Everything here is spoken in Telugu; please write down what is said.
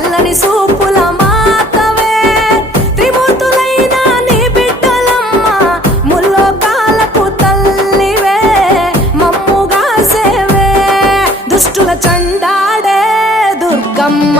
చల్లని సూపుల మాతవే త్రిమూర్తులైన నీ బిడ్డలమ్మ ముల్లోకాలకు తల్లివే మమ్ముగా సేవే దుష్టుల చండాడే దుర్గమ్మ